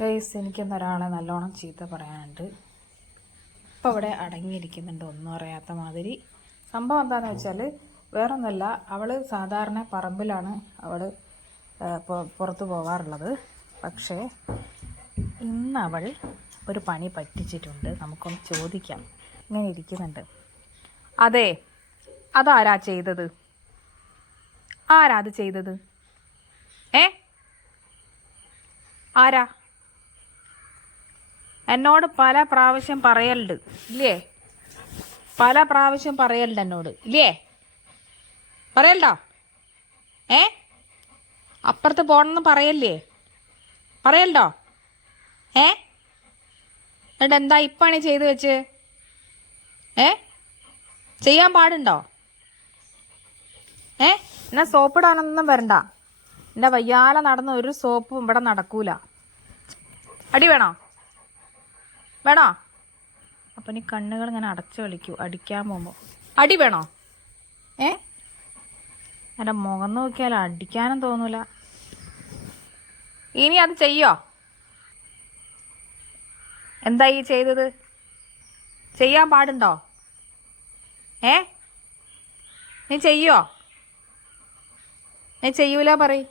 Guys, എനിക്കൊന്നൊരാളെ നല്ലോണം ചീത്ത പറയാനുണ്ട്. ഇപ്പോൾ ഇവിടെ അടങ്ങിയിരിക്കുന്നുണ്ട്, ഒന്നും അറിയാത്ത മാതിരി. സംഭവം എന്താണെന്ന് വെച്ചാൽ വേറൊന്നുമല്ല, അവൾ സാധാരണ പറമ്പിലാണ് അവൾ പുറത്ത് പോകാറുള്ളത്. പക്ഷേ ഇന്ന് അവൾ ഒരു പണി പറ്റിച്ചിട്ടുണ്ട്. നമുക്കൊന്ന് ചോദിക്കാം. ഇങ്ങനെ ഇരിക്കുന്നുണ്ട്. അതെ, അതാരാ ചെയ്തത്? ആരാ അത് ചെയ്തത്? ആരാ? എന്നോട് പല പ്രാവശ്യം പറയലുണ്ട് ഇല്ലേ? പല പ്രാവശ്യം പറയലുണ്ട് എന്നോട് ഇല്ലേ? പറയലുണ്ടോ? അപ്പുറത്ത് പോകണമെന്ന് പറയല്ലേ? പറയലുണ്ടോ? എന്നിട്ട് എന്താ ഇപ്പാണ് ചെയ്ത് വെച്ച്? ചെയ്യാൻ പാടുണ്ടോ? എന്നാ സോപ്പിടാനൊന്നും വരണ്ട. എൻ്റെ വയ്യാലെ നടന്ന ഒരു സോപ്പും ഇവിടെ നടക്കൂല. അടി വേണോ? വേണോ? അപ്പം നീ കണ്ണുകൾ ഇങ്ങനെ അടച്ചു കളിക്കൂ അടിക്കാൻ പോകുമ്പോൾ. അടി വേണോ? എൻ്റെ മുഖം നോക്കിയാൽ അടിക്കാനും തോന്നൂല. ഇനി അത് ചെയ്യോ? എന്താ ഈ ചെയ്തത്? ചെയ്യാൻ പാടുണ്ടോ? നീ ചെയ്യോ? നീ ചെയ്യൂല പറയ്.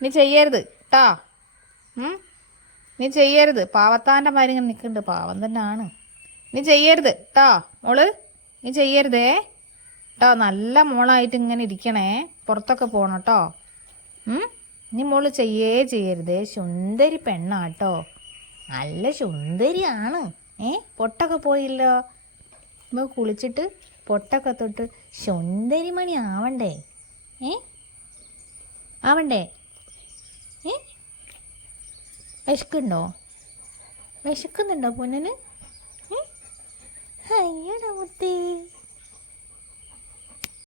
നീ ചെയ്യരുത് കേട്ടാ. നീ ചെയ്യരുത്. പാവത്താൻ്റെ മാതിരി ഇങ്ങനെ നിൽക്കുന്നുണ്ട്. പാവം തന്നെ ആണ്. നീ ചെയ്യരുത് കേട്ടോ മോള്. നീ ചെയ്യരുതേ കേട്ടോ. നല്ല മോളായിട്ട് ഇങ്ങനെ ഇരിക്കണേ. പുറത്തൊക്കെ പോകണം കേട്ടോ. നീ മോള് ചെയ്യരുതേ. സുന്ദരി പെണ്ണാട്ടോ. നല്ല സുന്ദരിയാണ്. പൊട്ടൊക്കെ പോയില്ലോ. നമുക്ക് കുളിച്ചിട്ട് പൊട്ടൊക്കെ തൊട്ട് സുന്ദരിമണി ആവണ്ടേ? ആവണ്ടേ? വിശക്കുന്നുണ്ടോ പൊന്നിന്? അയ്യടാ മുത്തേ.